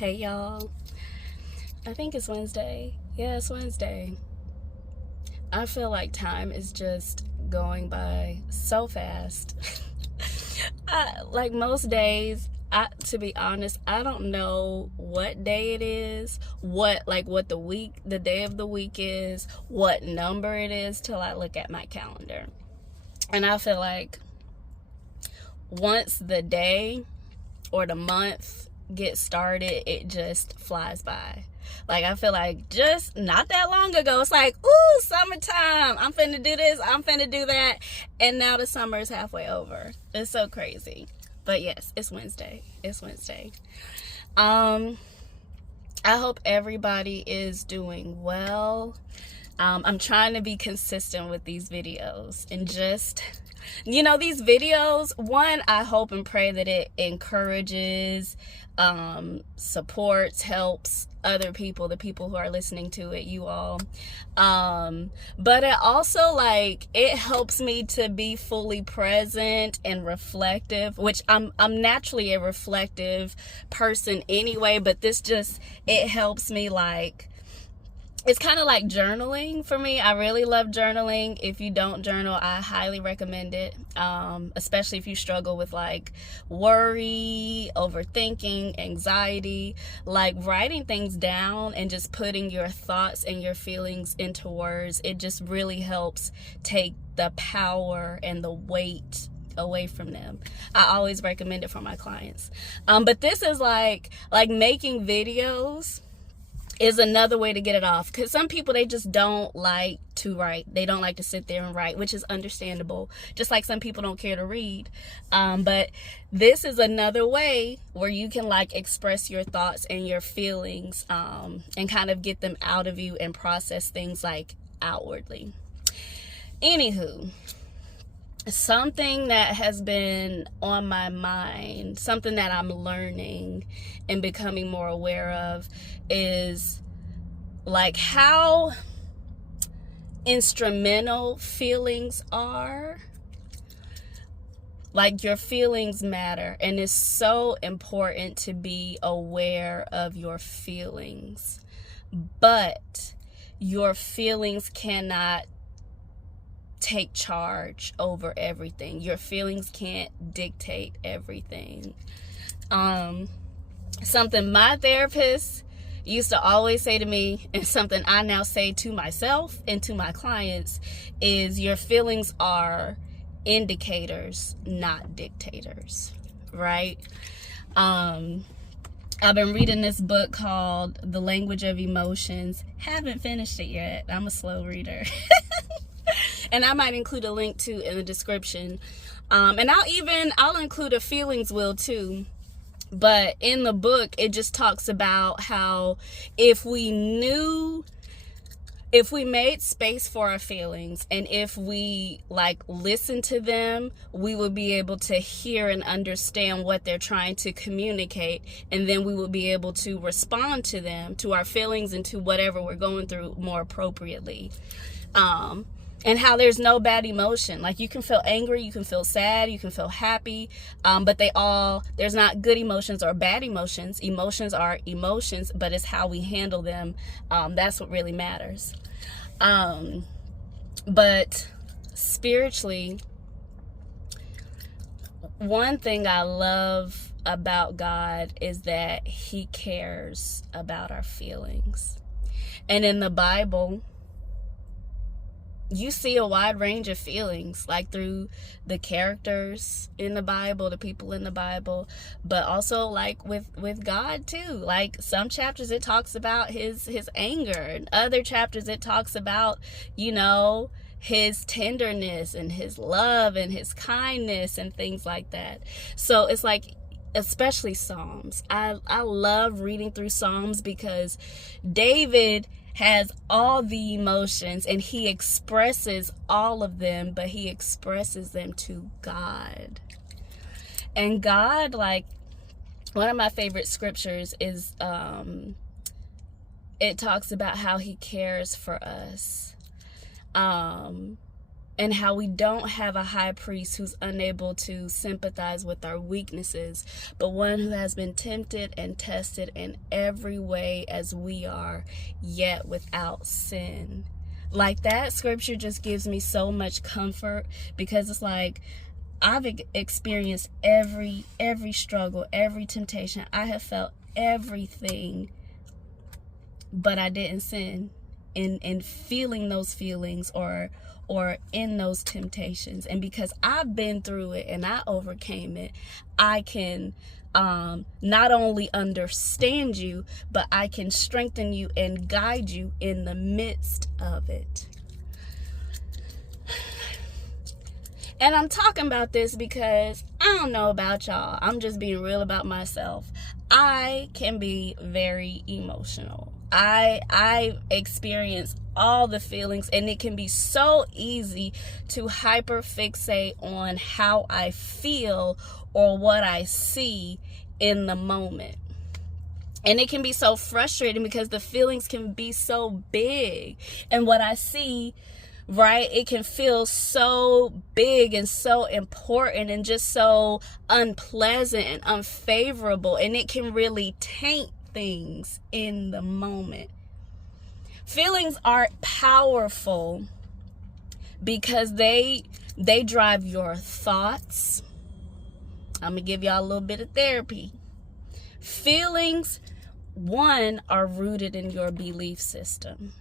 Hey y'all, I think it's Wednesday. Yeah, it's Wednesday. I feel like time is just going by so fast. Like most days, to be honest, I don't know what day it is, what the day of the week is, what number it is till I look at my calendar. And I feel like once the day or the month gets started, it just flies by. Like, I feel like just not that long ago, it's like, ooh, summertime. I'm finna do this. I'm finna do that. And now the summer is halfway over. It's so crazy. But yes, it's Wednesday. It's Wednesday. I hope everybody is doing well. I'm trying to be consistent with these videos and just, these videos, one, I hope and pray that it encourages, supports, helps other people, the people who are listening to it, you all. But it also, it helps me to be fully present and reflective, which I'm naturally a reflective person anyway, but it helps me, it's kind of like journaling for me. I really love journaling. If you don't journal, I highly recommend it, especially if you struggle with worry, overthinking, anxiety. Writing things down and just putting your thoughts and your feelings into words, it just really helps take the power and the weight away from them. I always recommend it for my clients. But this is like making videos is another way to get it off, because some people, they just don't like to write. They don't like to sit there and write, which is understandable, just like some people don't care to read. But this is another way where you can express your thoughts and your feelings, and kind of get them out of you and process things outwardly. Anywho, something that has been on my mind, something that I'm learning and becoming more aware of, is how instrumental feelings are. Your feelings matter, and it's so important to be aware of your feelings. But your feelings cannot take charge over everything. Your feelings can't dictate everything. Something my therapist used to always say to me, and something I now say to myself and to my clients, is your feelings are indicators, not dictators, right? I've been reading this book called The Language of Emotions. Haven't finished it yet. I'm a slow reader. And I might include a link too in the description. And I'll include a feelings wheel too. But in the book, it just talks about how if we made space for our feelings, and if we listen to them, we would be able to hear and understand what they're trying to communicate, and then we would be able to respond to them, to our feelings and to whatever we're going through more appropriately. And how there's no bad emotion. You can feel angry, you can feel sad, you can feel happy, but there's not good emotions or bad emotions. Emotions are emotions, but it's how we handle them. That's what really matters. But spiritually, one thing I love about God is that He cares about our feelings. And in the Bible, you see a wide range of feelings, through the characters in the Bible, the people in the Bible, but also with God too. Some chapters it talks about his anger, and other chapters it talks about, his tenderness and his love and his kindness and things like that. So it's especially Psalms. I love reading through Psalms because David has all the emotions and he expresses all of them, but he expresses them to God. And God, one of my favorite scriptures is it talks about how He cares for us. And and how we don't have a high priest who's unable to sympathize with our weaknesses, but one who has been tempted and tested in every way as we are, yet without sin. Like, that scripture just gives me so much comfort, because it's like, I've experienced every struggle, every temptation. I have felt everything, but I didn't sin in feeling those feelings or in those temptations. And because I've been through it and I overcame it, I can not only understand you, but I can strengthen you and guide you in the midst of it. And I'm talking about this because I don't know about y'all. I'm just being real about myself. I can be very emotional. I experience all the feelings, and it can be so easy to hyperfixate on how I feel or what I see in the moment. And it can be so frustrating because the feelings can be so big, and what I see, right, it can feel so big and so important and just so unpleasant and unfavorable, and it can really taint things in the moment. Feelings are powerful because they drive your thoughts. I'm gonna give y'all a little bit of therapy. Feelings, one, are rooted in your belief system.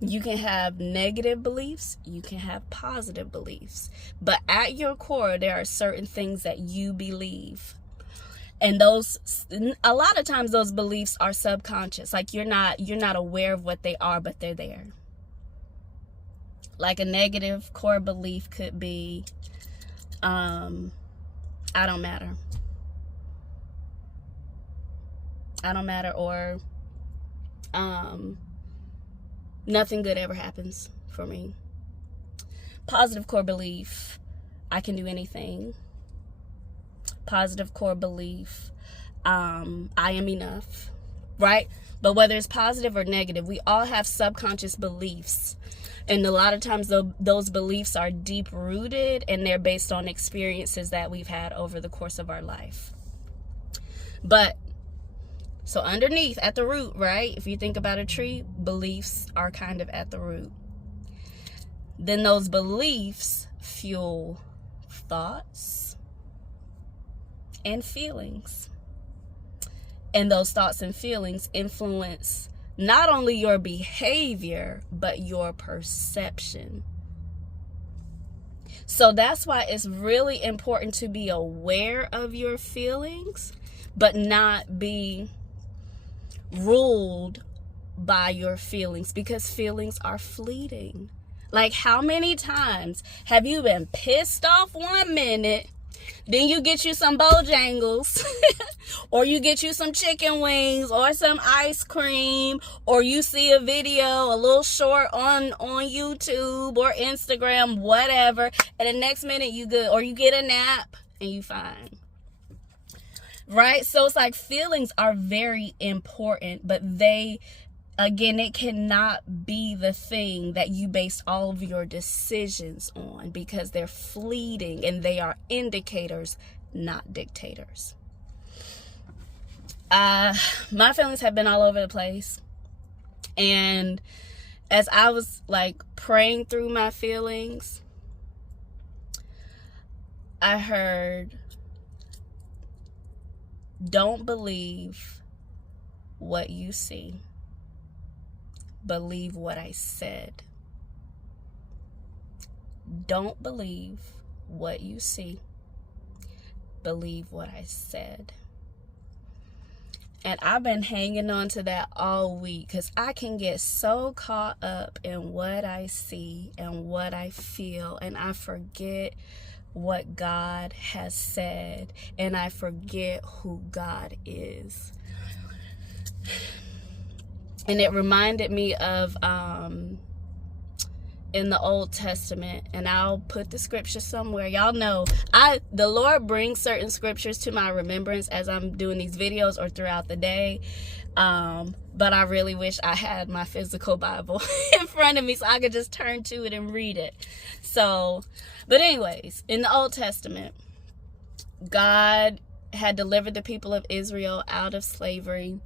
You can have negative beliefs, you can have positive beliefs, but at your core, there are certain things that you believe. And those, a lot of times those beliefs are subconscious. Like, you're not aware of what they are, but they're there. Like, a negative core belief could be, I don't matter. I don't matter, or nothing good ever happens for me. Positive core belief, I can do anything. Positive core belief, I am enough, right? But whether it's positive or negative, we all have subconscious beliefs. And a lot of times those beliefs are deep rooted, and they're based on experiences that we've had over the course of our life. But so underneath, at the root, right? If you think about a tree, beliefs are kind of at the root. Then those beliefs fuel thoughts and feelings. And those thoughts and feelings influence not only your behavior, but your perception. So that's why it's really important to be aware of your feelings, but not be ruled by your feelings, because feelings are fleeting. Like, how many times have you been pissed off 1 minute, then you get you some Bojangles, or you get you some chicken wings, or some ice cream, or you see a video, a little short on YouTube or Instagram, whatever, and the next minute you good, or you get a nap and you fine. Right? So it's like, feelings are very important, but again, it cannot be the thing that you base all of your decisions on, because they're fleeting and they are indicators, not dictators. My feelings have been all over the place. And as I was like praying through my feelings, I heard, don't believe what you see. Believe what I said. Don't believe what you see. Believe what I said. And I've been hanging on to that all week, because I can get so caught up in what I see and what I feel, and I forget what God has said, and I forget who God is. And it reminded me of in the Old Testament, and I'll put the scripture somewhere. Y'all know the Lord brings certain scriptures to my remembrance as I'm doing these videos or throughout the day. But I really wish I had my physical Bible in front of me so I could just turn to it and read it. So, but anyways, in the Old Testament, God had delivered the people of Israel out of slavery,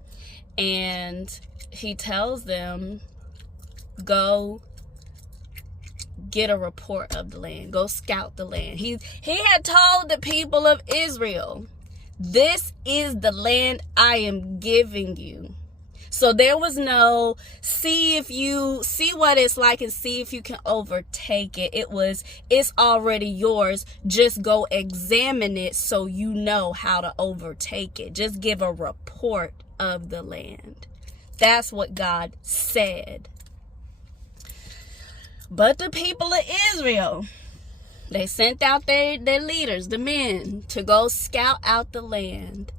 and he tells them, go get a report of the land, go scout the land. He had told the people of Israel, this is the land I am giving you. So there was no see what it's like and see if you can overtake it. It was, it's already yours. Just go examine it so you know how to overtake it. Just give a report of the land. That's what God said. But the people of Israel, they sent out their leaders, the men, to go scout out the land.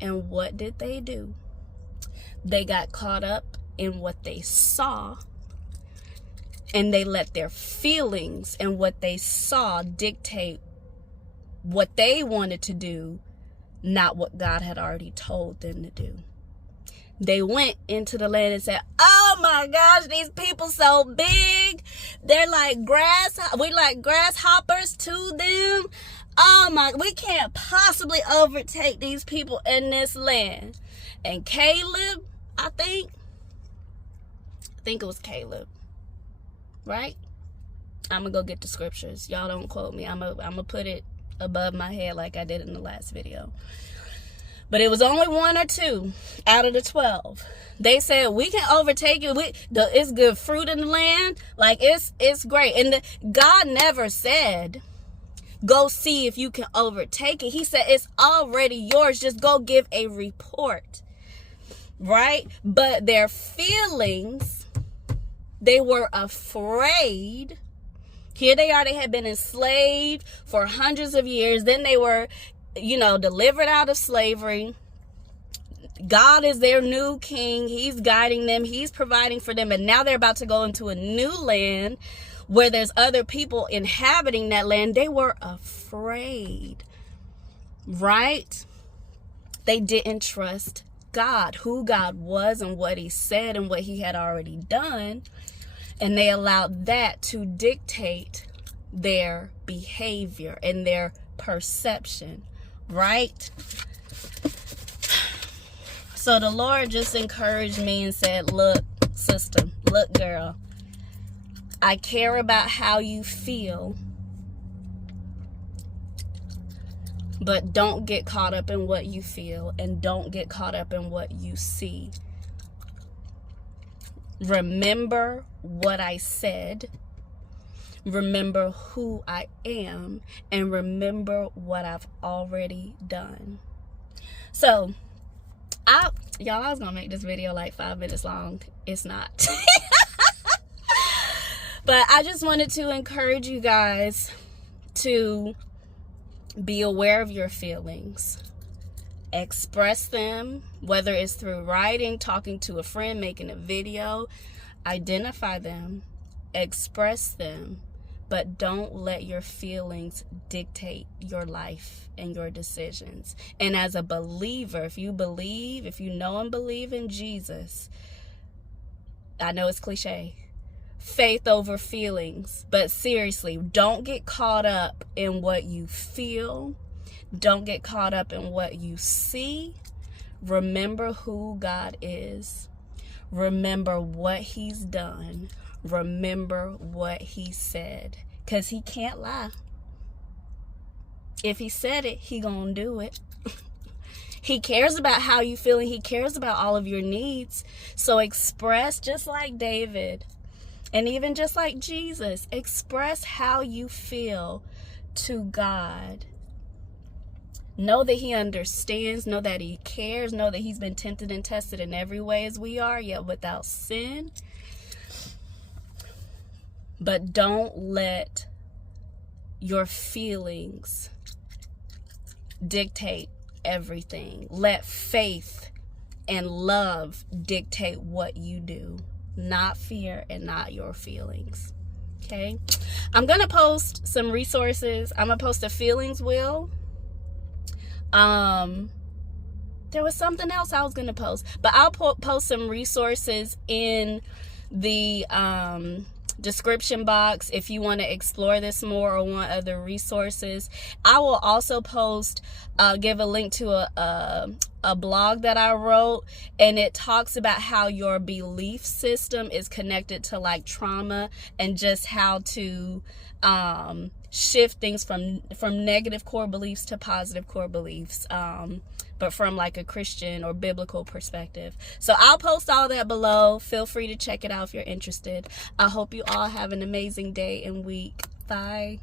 And what did they do? They got caught up in what they saw, and they let their feelings and what they saw dictate what they wanted to do, not what God had already told them to do. They went into the land and said, oh my gosh, these people so big. They're like we like grasshoppers to them. Oh my, we can't possibly overtake these people in this land. And Caleb, I think it was Caleb, right? I'm gonna go get the scriptures. Y'all don't quote me. I'm gonna put it above my head like I did in the last video. But it was only 1 or 2 out of the 12. They said, we can overtake it. It's good fruit in the land. Like, it's great. And God never said, go see if you can overtake it. He said, it's already yours. Just go give a report. Right? But their feelings, they were afraid. Here they are. They had been enslaved for hundreds of years. Then they were, delivered out of slavery. God is their new king. He's guiding them. He's providing for them. And now they're about to go into a new land where there's other people inhabiting that land. They were afraid, right? They didn't trust God, who God was and what he said and what he had already done. And they allowed that to dictate their behavior and their perception. Right? So the Lord just encouraged me and said, look, sister, look, girl, I care about how you feel, but don't get caught up in what you feel and don't get caught up in what you see. Remember what I said. Remember who I am, and remember what I've already done. So, I was gonna make this video like 5 minutes long. It's not. But I just wanted to encourage you guys to be aware of your feelings. Express them, whether it's through writing, talking to a friend, making a video. Identify them, express them. But don't let your feelings dictate your life and your decisions. And as a believer, if you know and believe in Jesus, I know it's cliche, faith over feelings. But seriously, don't get caught up in what you feel. Don't get caught up in what you see. Remember who God is. Remember what he's done. Remember what he said, because he can't lie. If he said it, he gonna do it. He cares about how you feel, and he cares about all of your needs. So express, just like David and even just like Jesus, express how you feel to God. Know that he understands, know that he cares, know that he's been tempted and tested in every way as we are, yet without sin. But don't let your feelings dictate everything. Let faith and love dictate what you do, not fear and not your feelings. Okay. I'm going to post some resources. I'm going to post a feelings wheel. There was something else I was going to post, but I'll post some resources in the description box if you want to explore this more or want other resources. I will also post, give a link to a blog that I wrote, and it talks about how your belief system is connected to like trauma, and just how to shift things from negative core beliefs to positive core beliefs, but from like a Christian or biblical perspective. So I'll post all that below. Feel free to check it out if you're interested. I hope you all have an amazing day and week. Bye.